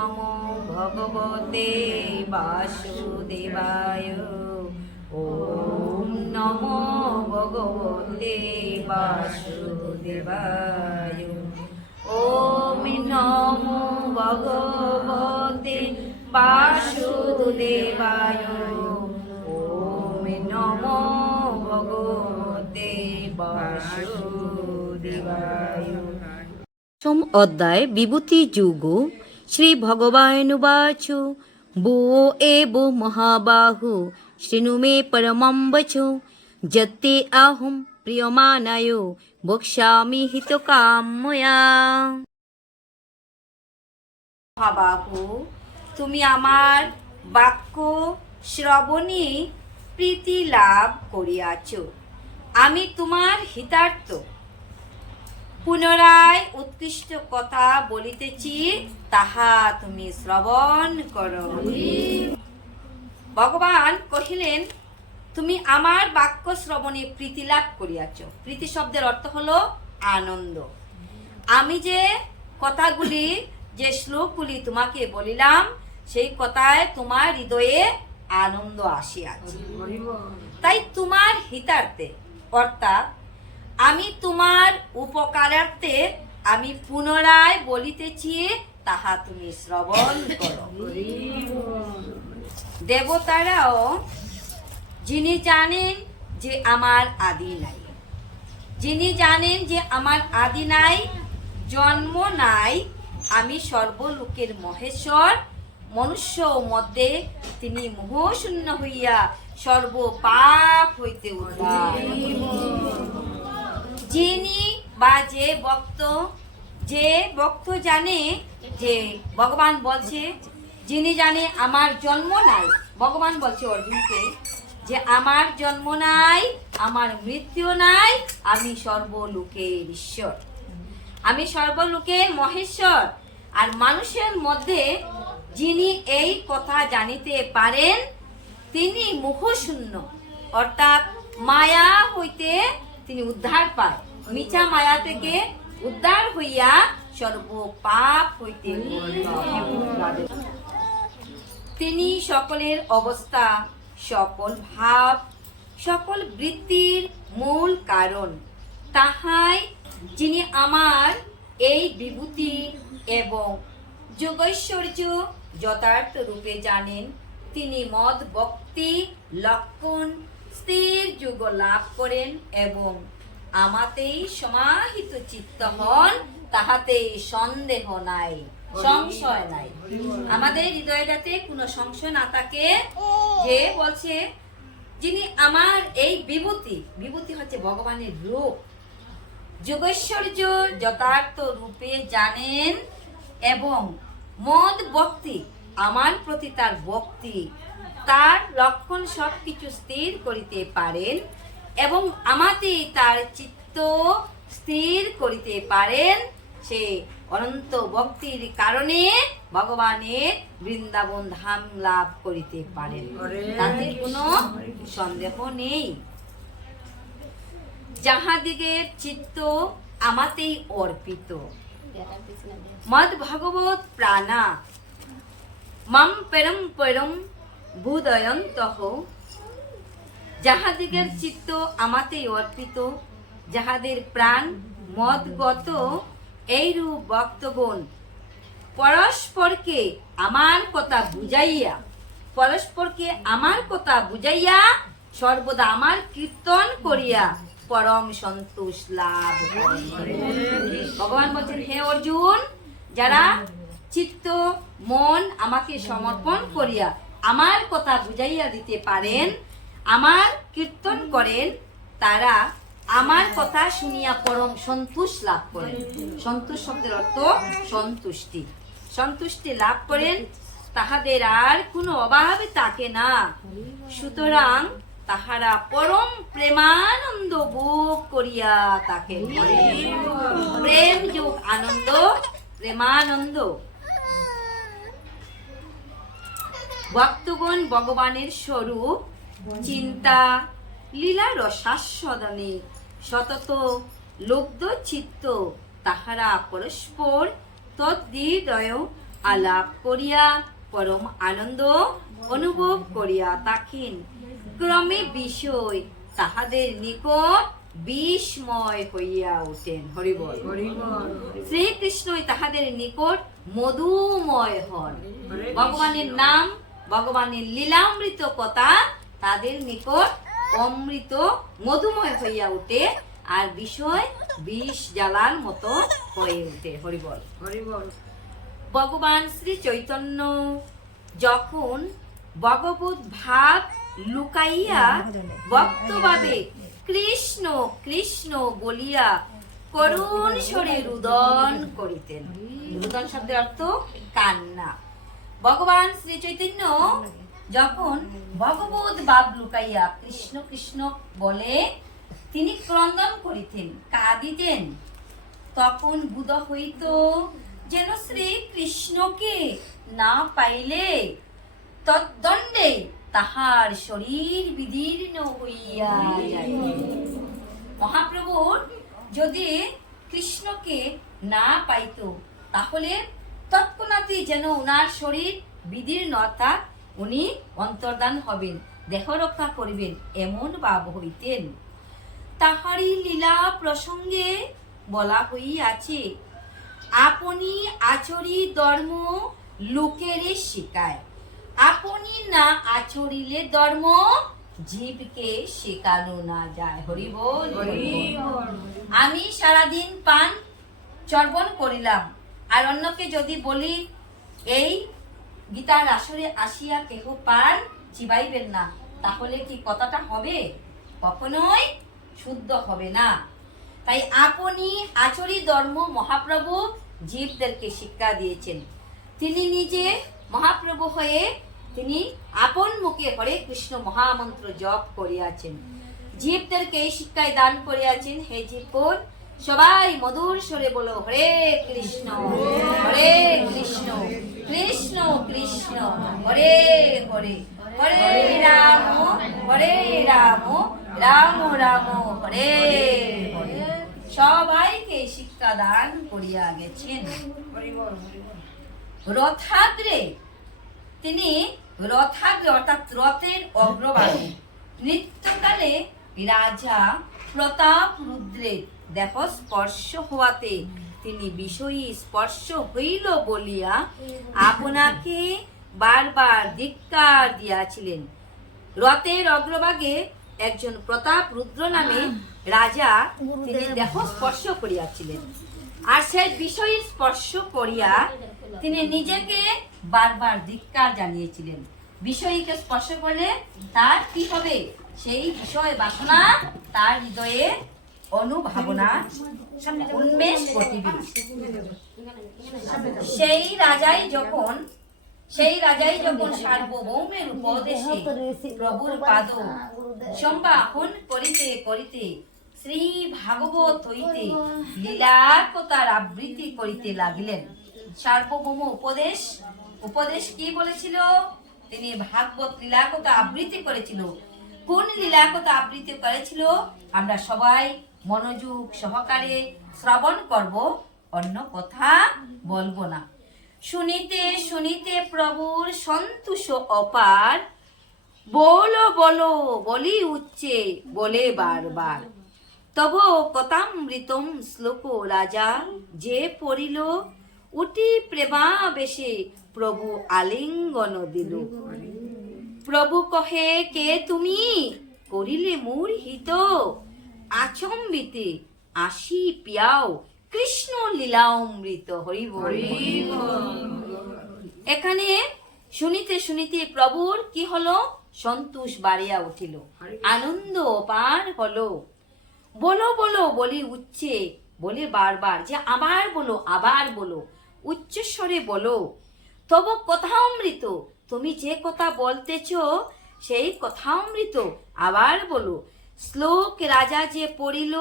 নমো ভগবতে বাসুদেবায় ওম নমো ভগবতে বাসুদেবায় ওম নমো ভগবতে বাসুদেবায় ওম নমো ভগবতে বাসুদেবায় সম অধ্যায় বিভূতি যুগ ভো এব মহাবাহু শৃণু মে পরমং বচো যতে আহম প্রিয়মানায় বক্ষ্যামি হিতকাময়া মহাবাহু, তুমি আমার বাক্য শ্রবণে প্রীতি লাভ করিয়াছ। আমি তোমার হিতার্থ। পুনরায় উৎকৃষ্ট কথা বলিতেছি, তাহা তুমি শ্রবণ করো। ভগবান কহিলেন, তুমি আমার বাক্য শ্রবণে প্রীতি লাভ করিয়াছ। প্রীতি শব্দের অর্থ হলো আনন্দ। আমি যে কথাগুলি, যে শ্লোকগুলি তোমাকে বলিলাম, সেই কথায় তোমার হৃদয়ে আনন্দ আসিয়াছে। তাই তোমার হিতার্থে, অর্থাৎ আমি তোমার উপকারার্থে আমি পুনরায় বলিতেছি, তাহা তুমি শ্রবণ দেবতারাও যিনি জানেন যে আমার আদি নাই, যিনি জানেন যে আমার আদি নাই, জন্ম নাই, আমি সর্বলোকের মহেশ্বর, মনুষ্য মধ্যে তিনি মোহশূন্য হইয়া সর্ব পাপ হইতে উদ্ধার। যিনি বা যে ভক্ত যে ভক্ত জানে, যে ভগবান বলছে, যিনি জানে আমার জন্ম নাই। ভগবান বলছে অর্জুনকে যে আমার জন্ম নাই, আমার মৃত্যু নাই, আমি সর্বলোকের ঈশ্বর। আমি সর্বলোকের মহেশ্বর। আর মানুষের মধ্যে যিনি এই কথা জানিতে পারেন, তিনি মুখশূন্য। অর্থাৎ মায়া হইতে তিনি উদ্ধার পায়। মিছা মায়া থেকে উদ্ধার হইয়া সর্ব পাপ হইতে তিনি সকলের অবস্থা, সকল ভাব, সকল বৃত্তির মূল কারণ। তাহাই যিনি আমার এই বিভূতি এবং যোগৈশ্বর্য যথার্থ রূপে জানেন, তিনি মদ ভক্তি, লক্ষণ স্থির যুগ লাভ করেন এবং আমাতেই সমাহিত চিত্ত হন, তাহাতেই সন্দেহ নাই, সংশয় নাই। আমাদের হৃদয়টাতে কোনো সংশয় না থাকে, যে বলছে, যিনি আমার এই বিভূতি বিভূতি হচ্ছে ভগবানের রূপ। যোগৈশ্বর্য যথার্থ রূপে জানেন এবং মদ ভক্তি, আমার প্রতি তার ভক্তি। তার লক্ষণ সব কিছু স্থির করিতে পারেন এবং আমাতে তার চিত্ত স্থির করিতে পারেন সে অনন্ত ভক্তির কারণে ভগবানের বৃন্দাবন ধাম লাভ করিতে পারেন। তাতে কোনো সন্দেহ নেই। যাহাদিগের চিত্ত আমাতেই অর্পিত। মদ ভগবত প্রাণা মাম পেরম পেরম বুদয়ন্তহ যাহাদিগের চিত্ত আমাতেই অর্পিত, যাহাদের প্রাণ মদগত, এইরূপ বক্তগণ পরস্পরকে আমার কথা বুঝাইয়া, পরস্পরকে আমার কথা বুঝাইয়া সর্বদা আমার কীর্তন করিয়া পরম সন্তোষ লাভ ভগবান বলছেন, হে অর্জুন, যারা চিত্ত, মন আমাকে সমর্পণ করিয়া আমার কথা বুঝাইয়া দিতে পারেন, আমার কীর্তন করেন, তারা আমার কথা শুনিয়া পরম সন্তোষ লাভ করেন। সন্তোষ শব্দের অর্থ সন্তুষ্টি। সন্তুষ্টি লাভ করেন, তাহাদের আর কোনো অভাবে থাকে না। সুতরাং তাহারা পরম প্রেমানন্দ ভোগ করিয়া তাকে প্রেম যোগ আনন্দ, প্রেমানন্দ ভক্তগণ ভগবানের স্বরূপ চিন্তা লীলা রসাস্বাদনে সতত লব্ধ চিত্ত তাহারা পরস্পর তদ্হৃদয় আলাপ করিয়া পরম আনন্দ অনুভব করিয়া থাকেন। ক্রমে বিষয় তাহাদের নিকট বিষময় হইয়া ওঠেন। হরিবল শ্রীকৃষ্ণই তাহাদের নিকট মধুময় হন। ভগবানের নাম ভগবানের লীলামৃত কথা তাদের নিকট অমৃত মধুময় হইয়া উঠে আর বিষয় বিষ জ্বালার মতো হয়ে ওঠে হরিবল। হরিবল। ভগবান শ্রী চৈতন্য যখন ভগবত ভাব লুকাইয়া বক্তভাবে কৃষ্ণ কৃষ্ণ বলিয়া করুণ স্বরে রুদন করিতেন। রুদন শব্দের অর্থ কান্না। ভগবান শ্রী চৈতন্য যখন ভগবত ভাব লুকাইয়া কৃষ্ণ কৃষ্ণ বলে, তিনি ক্রন্দন করিতেন, কাঁদিতেন, তখন বুধ হইত যেন শ্রী কৃষ্ণকে না পাইলে তদ্দণ্ডে তাহার শরীর বিদীর্ণ হইয়া মহাপ্রভুর যদি কৃষ্ণকে না পাইত, তাহলে তৎক্ষণাৎই যেন ওনার শরীর বিদীর্ণ অর্থাৎ উনি অন্তর্দান হবেন দেহ রক্ষা করিবেন এমন ভাব হইতেন। তাহারই লীলা প্রসঙ্গে বলা হইয়াছে আপনি আচরি ধর্ম লোকেরে শিখায় আপনি না আচরিলে ধর্ম জীবকে শেখানো না যায়। হরি বল। হরি বল। আমি সারাদিন পান চর্বণ করিলাম। আর অন্যকে যদি বলি, এই গীতার আসরে আসিয়া কেহ পান চিবাইবেন না, তাহলে কি কথাটা হবে? কখনোই শুদ্ধ হবে না। তাই আপনি আচরি ধর্ম মহাপ্রভু জীবদেরকে শিক্ষা দিয়েছেন। তিনি নিজে মহাপ্রভু হয়ে তিনি আপন মুখে হরে কৃষ্ণ মহামন্ত্র জপ করিয়াছেন। জীবদেরকে এই শিক্ষায় দান করিয়াছেন। হে জীবগণ সবাই মধুর স্বরে বলো, হরে কৃষ্ণ হরে কৃষ্ণ কৃষ্ণ কৃষ্ণ, হরে হরে হরে রাম হরে রাম রাম রাম, হরে সবাইকে শিক্ষা দান করিয়া গেছেন। রথাগ্রে তিনি রথাগ্রে অর্থাৎ রথের অগ্রভাগে নৃত্যকালে রাজা প্রতাপ রুদ্রের দেহ স্পর্শ হওয়াতে তিনি বিষয়ী স্পর্শ হইল বলিয়া আপনাকে বারবার ধিক্কার দিয়াছিলেন। রথের অগ্রভাগে একজন প্রতাপ রুদ্র নামে রাজা তিনি দেহ স্পর্শ করিয়াছিলেন। আর সেই বিষয় স্পর্শ করিয়া তিনি নিজেকে বারবার ধিক্কার জানিয়েছিলেন। বিষয়কে স্পর্শ করলে তার কি হবে? সেই বিষয় বাসনা তার হৃদয়ে অনুভাবনা উন্মেষ ঘটিবে সেই রাজাই যখন সেই রাজাই যখন সার্বভৌমের উপদেশে প্রভুর পাদ সম্বাহন করিতে করিতে শ্রী ভাগবত হইতে লীলার কথার আবৃত্তি করিতে লাগিলেন। সার্বভৌম উপদেশ উপদেশ কি বলেছিল? তিনি ভাগবত লীলা কথা আবৃত্তি করেছিল। কোন লীলা কথা আবৃত্তি করেছিল? আমরা সবাই মনোযোগ সহকারে শ্রবণ করব, অন্য কথা বলব না। শুনিতে শুনিতে প্রভুর সন্তোষ অপার। বলো বলো, বলি উচ্চে, বলে বারবার। তব কথামৃতম শ্লোক রাজা যে পড়িল, উটি প্রেমাবেশে প্রভু আলিঙ্গন দিল। প্রভু কহে, কে তুমি? করিলে মোর হিত আচম্বিতে আসি পিয়াও কৃষ্ণ লীলামৃত হরি এখানে শুনিতে শুনিতে প্রভুর কি হলো? সন্তোষ বাড়িয়া উঠিল। আনন্দ পার হলো। বলো বলো বলি উচ্চে বলে বারবার যে আবার বলো আবার বলো। উচ্চস্বরে বলো তব কথামৃত তুমি যে কথা বলতেছ সেই কথামৃত আবার বলো। শ্লোক রাজা যে পড়িল,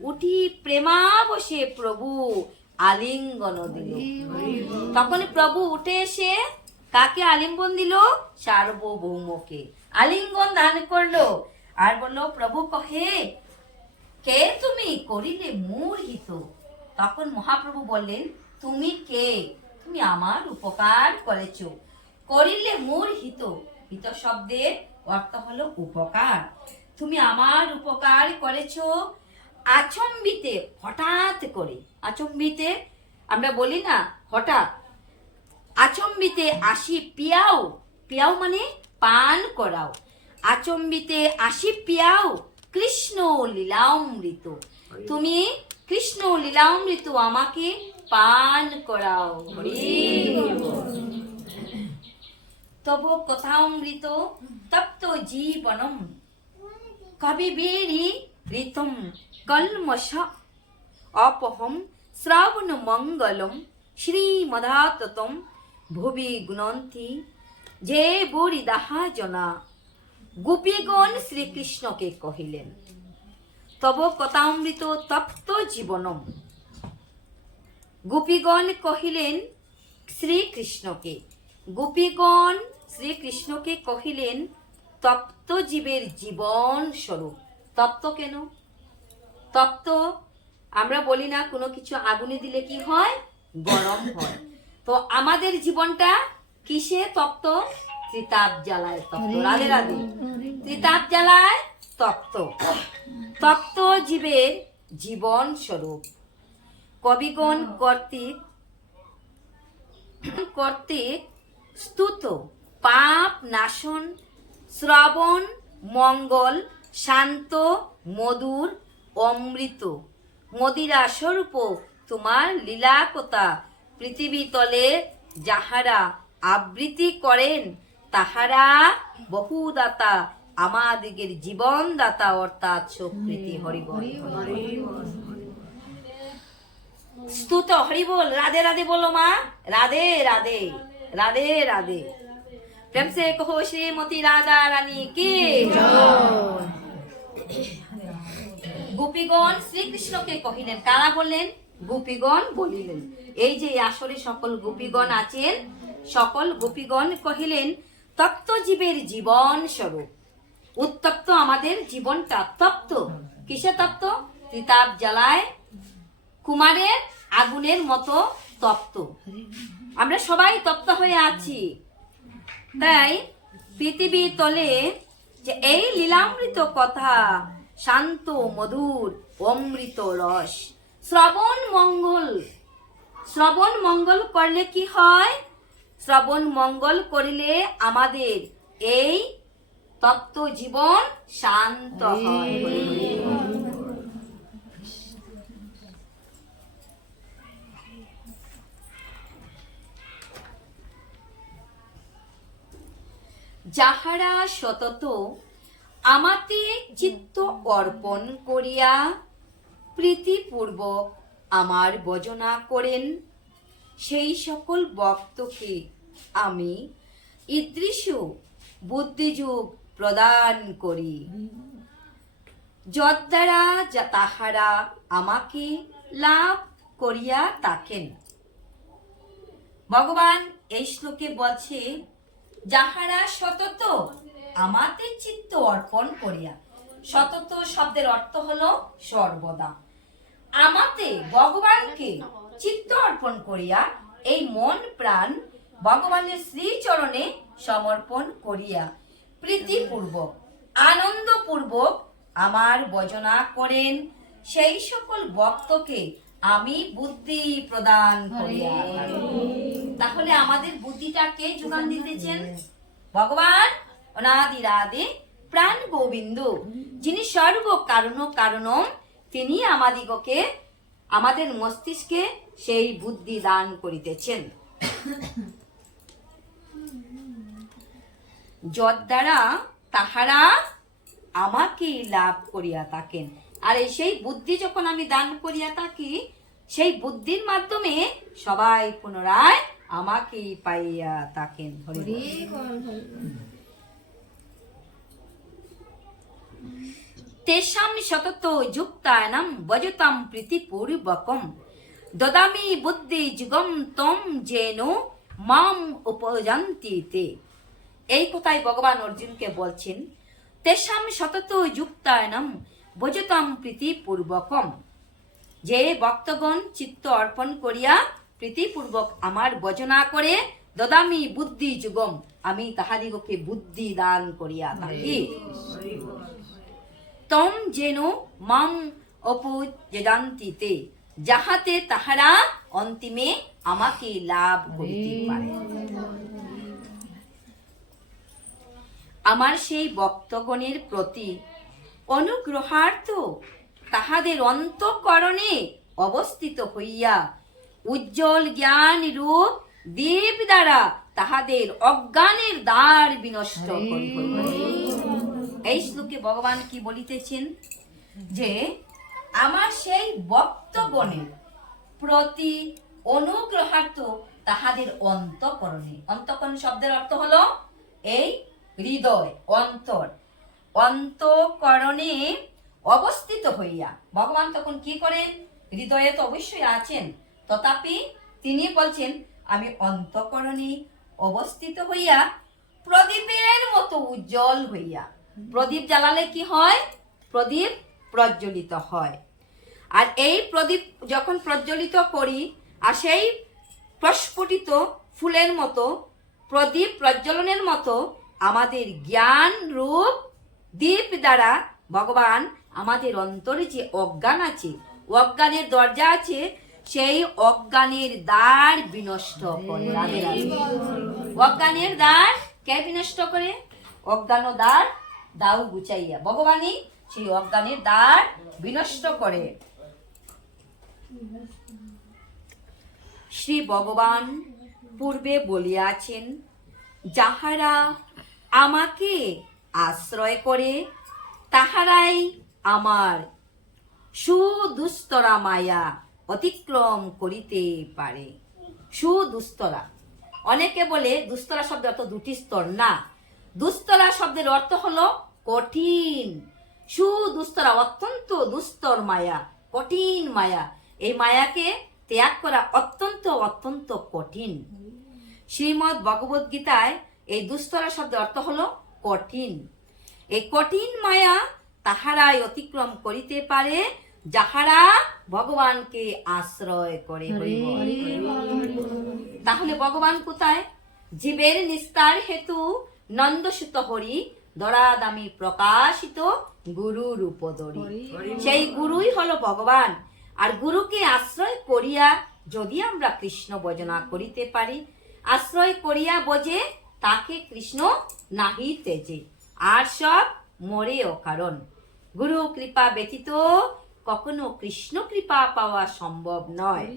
উঠি প্রেমাবশে প্রভু, আলিঙ্গন দিল। তখন প্রভু উঠে এসে কাকে আলিঙ্গন দিল? সার্বভৌমকে। আলিঙ্গন দান করল। আর বলল, প্রভু কহে, কে তুমি করিলে মোর হিত? তখন মহাপ্রভু বললেন, তুমি কে? তুমি আমার উপকার করেছ। করিলে মোর হিত? হিত শব্দের অর্থ হলো উপকার। তুমি আমার উপকার করেছ আচম্বিতে, হঠাৎ করে। আচম্বিতে, আমরা বলি না, হঠাৎ। আচম্বিতে আসি পিয়াও। পিয়াও মানে পান করাও। আচম্বিতে আসি পিয়াও, কৃষ্ণ লীলামৃত। তুমি কৃষ্ণ লীলামৃত আমাকে পান করাও। তব কথামৃত তপ্ত জীবনম। কবিবেরি ঋতম কলমশ অপহম শ্রাবণ মঙ্গলম শ্রীমদাততম ভুবি গুণন্তি যে বুড়ি দাহা জনা গোপীগণ শ্রীকৃষ্ণকে কহিলেন তব কথামৃত তপ্ত জীবনম গোপীগণ কহিলেন শ্রীকৃষ্ণকে গোপীগণ শ্রীকৃষ্ণকে কহিলেন তপ্ত জীবের জীবন স্বরূপ। তপ্ত কেন? তপ্ত আমরা বলি না কোনো কিছু আগুনে দিলে কি হয়? গরম হয়। তো আমাদের জীবনটা কিসে তপ্ত? ত্রিতাপ জ্বালায় তপ্ত রাধে রাধে। ত্রিতাপ জ্বালায় তপ্ত। তপ্ত জীবের জীবন স্বরূপ। কবিগণ কর্তৃক কর্তৃক স্তুত পাপ নাশন শ্রবণ মঙ্গল শান্ত মধুর অমৃত। মদিরা স্বরূপ তোমার লীলাকতা। পৃথিবী তলে যাহারা আবৃত্তি করেন তাহারা বহুদাতা আমাদিগের জীবনদাতা অর্থাৎ সুকৃতি হরিবল। স্তুত হরিবল রাধে রাধে বলো মা। রাধে রাধে রাধে রাধে। প্রেম সে কহো শ্রীমতী রাধা রানী কি গোপীগণ শ্রীকৃষ্ণকে কহিলেন কারা বললেন গোপীগণ বলিলেন এই যে আসরে সকল গোপীগণ আছেন সকল গোপীগণ কহিলেন তপ্ত জীবের জীবন স্বরূপ উত্তপ্ত আমাদের জীবনটা তপ্ত কিসে তপ্ত ত্রিতাপ জ্বালায় কুমারের আগুনের মতো তপ্ত আমরা সবাই তপ্ত হয়ে আছি তাই পৃথিবীর তলে যে এই লীলামৃত কথা শান্ত, মধুর, অমৃত রস, শ্রবণ মঙ্গল শ্রবণ মঙ্গল করলে কি হয়? শ্রবণ মঙ্গল করিলে আমাদের এই তত্ত্ব জীবন শান্ত হয়। যাহারা সতত আমাতে চিত্ত অর্পণ করিয়া প্রীতিপূর্বক আমার বজনা করেন, সেই সকল বক্তকে আমি ঈদৃশ বুদ্ধিযুগ প্রদান করি। যদ্বারা যা তাহারা আমাকে লাভ করিয়া থাকেন। ভগবান এই শ্লোকে বলছে যাহারা সতত আমাতে চিত্ত অর্পণ করিয়া। সতত শব্দের অর্থ হলো সর্বদা। আমাতে ভগবানকে চিত্ত অর্পণ করিয়া এই মন প্রাণ ভগবানের শ্রীচরণে সমর্পণ করিয়া প্রীতিপূর্বক, আনন্দপূর্বক আমার বজনা করেন। সেই সকল ভক্তকে আমি বুদ্ধি প্রদান করিয়া তাহলে আমাদের বুদ্ধিটা কে যোগান দিতেছেন? ভগবান অনাদি রাধে প্রাণ গোবিন্দ। যিনি সর্ব কারণ কারণম তিনি আমাদিগকে আমাদের মস্তিষ্কে সেই বুদ্ধি দান করিতেছেন। যদ্বারা তাহারা আমাকে লাভ করিয়া থাকেন। আর এই সেই বুদ্ধি যখন আমি দান করিয়া থাকি সেই বুদ্ধির মাধ্যমে সবাই পুনরায় আমাকে পাইয়া থাকেন হরি তেষাম সতত যুক্তায়নম বজতাম প্রীতিপূর্বকম দদামি বুদ্ধি যুগম তম যেন মাম উপজন্তি তে। এই কথাই ভগবান অর্জুনকে বলছেন, তেষাম সতত যুক্তায়নম বজতাম প্রীতিপূর্বকম যে ভক্তগণ চিত্ত অর্পণ করিয়া প্রীতিপূর্বক আমার বজনা করে দদামি বুদ্ধি যুগম আমি তাহাদিগকে বুদ্ধি দান করিয়া থাকি। তম যেন মাম অপজেদান্তিতে যাহাতে তাহারা অন্তিমে আমাকে লাভ করিতে পারে। আমার সেই ভক্তগণের প্রতি অনুগ্রহার্থ তাহাদের অন্তঃকরণে অবস্থিত হইয়া উজ্জ্বল জ্ঞান রূপ দেব দ্বারা তাহাদের অজ্ঞানের দ্বার বিনষ্ট করিব এই শ্লোকে ভগবান কি বলিতেছেন? যে আমার সেই ভক্তগণের প্রতি অনুগ্রহার্থ তাহাদের অন্তকরণে। অন্তকরণ শব্দের অর্থ হলো এই হৃদয় অন্তর। অন্তকরণে অবস্থিত হইয়া। ভগবান তখন কি করেন? হৃদয়ে তো অবশ্যই আছেন। তথাপি তিনি বলছেন, আমি অন্তকরণে অবস্থিত হইয়া প্রদীপের মতো উজ্জ্বল হইয়া, প্রদীপ জ্বালালে কি হয়? প্রদীপ প্রজ্বলিত হয়। আর এই প্রদীপ যখন প্রজ্বলিত করি, আর সেই প্রস্ফুটিত ফুলের মতো, প্রদীপ প্রজ্বলনের মতো আমাদের জ্ঞান রূপ দীপ দ্বারা ভগবান আমাদের অন্তরে যে অজ্ঞান আছে, অজ্ঞানের দরজা আছে সেই অজ্ঞানের দ্বার বিনষ্ট করে। অজ্ঞানের দ্বার কে বিনষ্ট করে? অজ্ঞান দ্বার দাও গুচাইয়া ভগবানই সেই অজ্ঞানের দ্বার বিনষ্ট করে। শ্রী ভগবান পূর্বে বলিয়াছেন, যাহারা আমাকে আশ্রয় করে, তাহারাই আমার সুদুস্তরা মায়া অতিক্রম করিতে পারে। সুদুস্তরা। অনেকে বলে দুস্তরা শব্দের অর্থ দুটি স্তর। না, দুস্তরা শব্দের অর্থ হলো কঠিন। সুদুস্তরা অত্যন্ত দুস্তর মায়া, কঠিন মায়া। এই মায়াকে ত্যাগ করা অত্যন্ত অত্যন্ত কঠিন। শ্রীমৎ ভগবদ গীতায় এই দুস্তরা শব্দের অর্থ হলো কঠিন। এই কঠিন মায়া তাহারাই অতিক্রম করিতে পারে। যাহারা ভগবানকে আশ্রয় করে তাহলে ভগবান কোথায়? জীবের নিস্তার হেতু নন্দসুত হরি দরাদামি প্রকাশিত গুরু রূপদরি সেই গুরুই হলো ভগবান। আর গুরুকে আশ্রয় করিয়া যদি আমরা কৃষ্ণ ভজনা করিতে পারি আশ্রয় করিয়া বোঝে তাকে কৃষ্ণ নাহি তেজে আর সব মরে অকারণ গুরু কৃপা ব্যতীত কখনো কৃষ্ণ কৃপা পাওয়া সম্ভব নয়।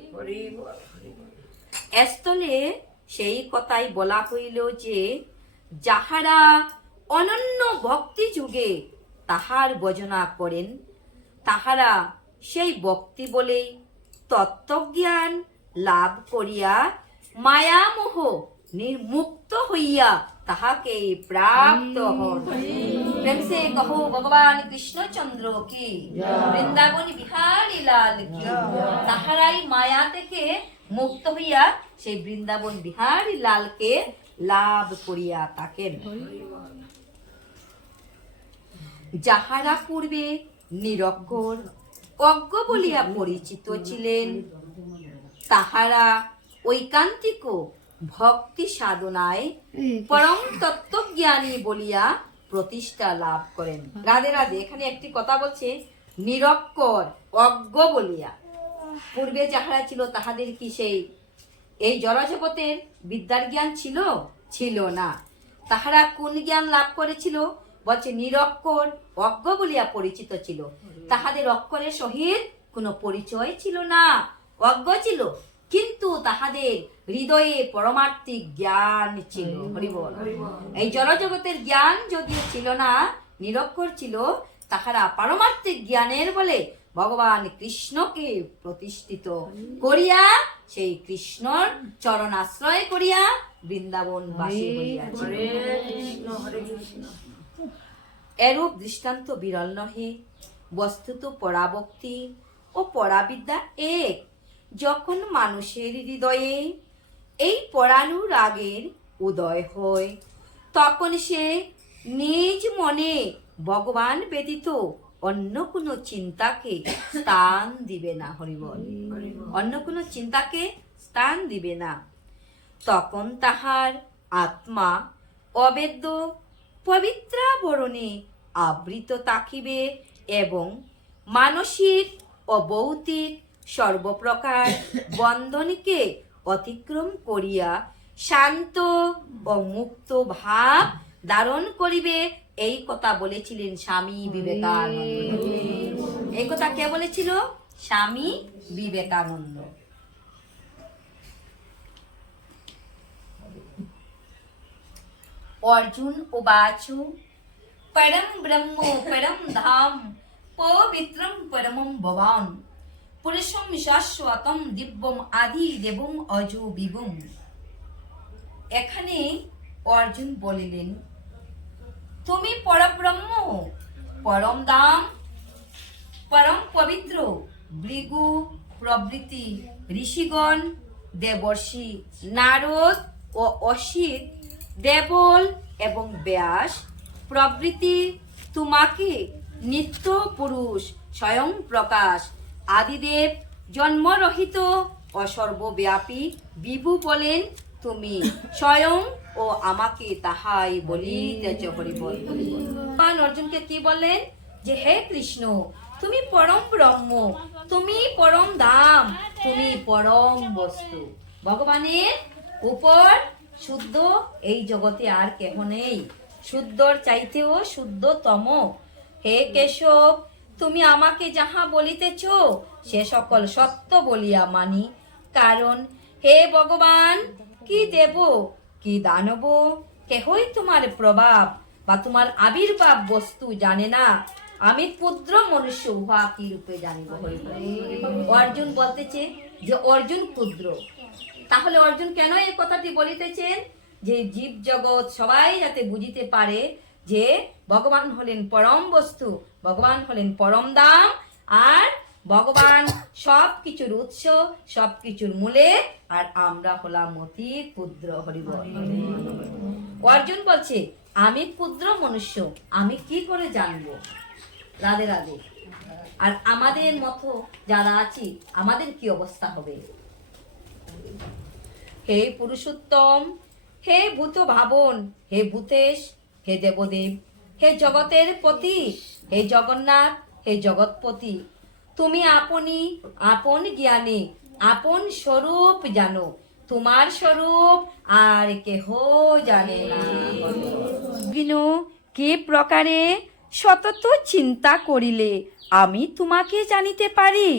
স্থলে সেই কথাই বলা হইল যে, যাহারা অনন্য ভক্তি যুগে তাহার বজনা করেন, তাহারা সেই ভক্তি বলে তত্ত্বজ্ঞান লাভ করিয়া মায়ামোহ নির্মুক্ত হইয়া তাহাকে প্রাপ্ত হন প্রেম সে কহো ভগবান কৃষ্ণচন্দ্র কি বৃন্দাবন বিহারী লাল কি তাহারাই মায়া থেকে মুক্ত হইয়া সেই বৃন্দাবন বিহারী লালকে লাভ করিয়া থাকেন যাহারা পূর্বে নিরক্ষর অজ্ঞ বলিয়া পরিচিত ছিলেন তাহারা ঐকান্তিক ভক্তি সাধনায় পরম তত্ত্বজ্ঞানী বলিয়া প্রতিষ্ঠা লাভ করেন। রাধে রাধে এখানে একটি কথা বলছে নিরক্ষর অজ্ঞ বলিয়া। পূর্বে যাহারা ছিল তাহাদের কি সেই এই জড়জগতের বিদ্যার জ্ঞান ছিল? ছিল না। তাহারা কোন জ্ঞান লাভ করেছিল? বলছে নিরক্ষর অজ্ঞ বলিয়া পরিচিত ছিল। তাহাদের অক্ষরের সহিত কোনো পরিচয় ছিল না। অজ্ঞ ছিল। কিন্তু তাহাদের হৃদয়ে পরমার্থিক জ্ঞান ছিল হরিবল। এই জড়জগতের জ্ঞান যদিও ছিল না নিরক্ষর ছিল তাহারা পারমার্থিক জ্ঞানের বলে ভগবান কৃষ্ণকে প্রতিষ্ঠিত করিয়া সেই কৃষ্ণর চরণ আশ্রয় করিয়া বৃন্দাবন বাসী এরূপ দৃষ্টান্ত বিরল নহে বস্তুত পরাভক্তি ও পরাবিদ্যা এক। যখন মানুষের হৃদয়ে এই পরানুরাগের উদয় হয়, তখন সে নিজ মনে ভগবান ব্যতীত অন্য কোনো চিন্তাকে স্থান দিবে না, হরিবল। অন্য কোনো চিন্তাকে স্থান দিবে না। তখন তাহার আত্মা অবেদ্য পবিত্রাবরণে আবৃত থাকিবে এবং মানসিক ও ভৌতিক সর্বপ্রকার বন্ধনকে অতিক্রম করিয়া শান্ত ও মুক্ত ভাব ধারণ করিবে। এই কথা বলেছিলেন স্বামী বিবেকানন্দ। এই কথা কে বলেছিল? স্বামী বিবেকানন্দ। অর্জুন উবাচ পরম ব্রহ্ম পরম ধাম, পবিত্রম পরমম ভবান। পুরুষম শাশ্বতম দিব্যম আদি দেবম অজো বিবম এখানে অর্জুন বলিলেন, তুমি পরব্রহ্ম, পরম দাম, পরম পবিত্র, ভৃগু প্রভৃতি ঋষিগণ, দেবর্ষি নারদ ও অসিত, দেবল এবং ব্যাস প্রভৃতি তোমাকে নিত্য পুরুষ স্বয়ং প্রকাশ আদিদেব, জন্মরহিত ও সর্বব্যাপী বিভু বলেন তুমি। স্বয়ং ও আমাকে তাহাই বলিতেছ হরিবল। ভগবান অর্জুনকে কি বললেন যে হে কৃষ্ণ, তুমি পরম ব্রহ্ম, তুমি পরম দাম, তুমি পরম বস্তু। ভগবানের উপর শুদ্ধ এই জগতে আর কেহ নেই। শুদ্ধর চাইতেও শুদ্ধতম। হে কেশব তুমি আমাকে যাহা বলিতেছ, সে সকল সত্য বলিয়া মানি। কারণ হে ভগবান, কি দেব, কি দানব, কেহই তোমার প্রভাব বা তোমার আবির্ভাব বস্তু জানে না। আমি ক্ষুদ্র মনুষ্য, উহা কি রূপে জানিব। অর্জুন বলতেছে যে, অর্জুন ক্ষুদ্র। তাহলে অর্জুন কেন এই কথাটি বলিতেছেন? যে জীব জগৎ সবাই যাতে বুঝিতে পারে যে, ভগবান হলেন পরম বস্তু ভগবান হলেন পরম দাম, আর ভগবান সব কিছুর উৎস সব কিছুর মূলে, আর আমরা হলাম অতি ক্ষুদ্র হরিবল। অর্জুন বলছে, আমি ক্ষুদ্র মনুষ্য, আমি কি করে জানব? রাধে রাধে। আর আমাদের মতো যারা আছি, আমাদের কি অবস্থা হবে? হে পুরুষোত্তম, হে ভূত ভাবন হে ভূতেশ, হে দেবদেব হে জগতের পতি, হে জগন্নাথ, হে জগৎপতি, তুমি আপনি, আপন জ্ঞানে, আপন স্বরূপ জানো, তোমার স্বরূপ আর কেহ জানে বিনু কি প্রকারে সতত চিন্তা করিলে আমি তোমাকে জানিতে পারি?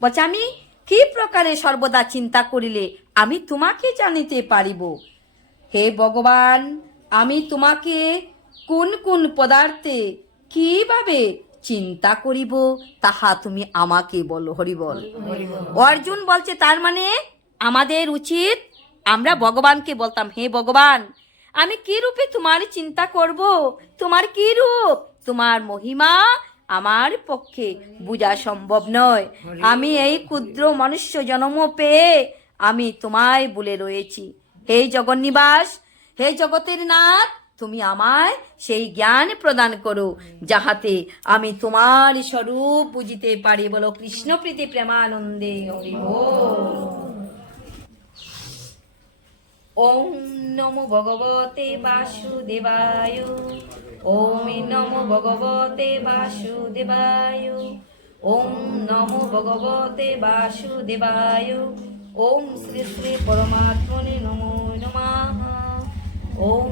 বলছে আমি কি প্রকারে সর্বদা চিন্তা করিলে আমি তোমাকে জানিতে পারিব? হে ভগবান, আমি তোমাকে কোন কোন পদার্থে কীভাবে চিন্তা করিব, তাহা তুমি আমাকে বলো হরিবল অর্জুন বলছে, তার মানে আমাদের উচিত, আমরা ভগবানকে বলতাম, হে ভগবান, আমি কি রূপে তোমার চিন্তা করব? তোমার কি রূপ তোমার মহিমা আমার পক্ষে বোঝা সম্ভব নয়। আমি এই ক্ষুদ্র মনুষ্য জন্ম পেয়ে আমি তোমায় বলে রয়েছি। হে জগন্নিবাস, হে জগতের নাথ তুমি আমায় সেই জ্ঞান প্রদান করো যাহাতে আমি তোমার স্বরূপ বুঝিতে পারি বলো কৃষ্ণ প্রীতি প্রেমানন্দে হরি। ওম নমো ভগবতে বাসুদেবায় ওম নমো ভগবতে বাসুদেবায় ওম নমো ভগবতে বাসুদেবায় ওম শ্রী শ্রী পরমাত্মনে নমো নমঃ ওম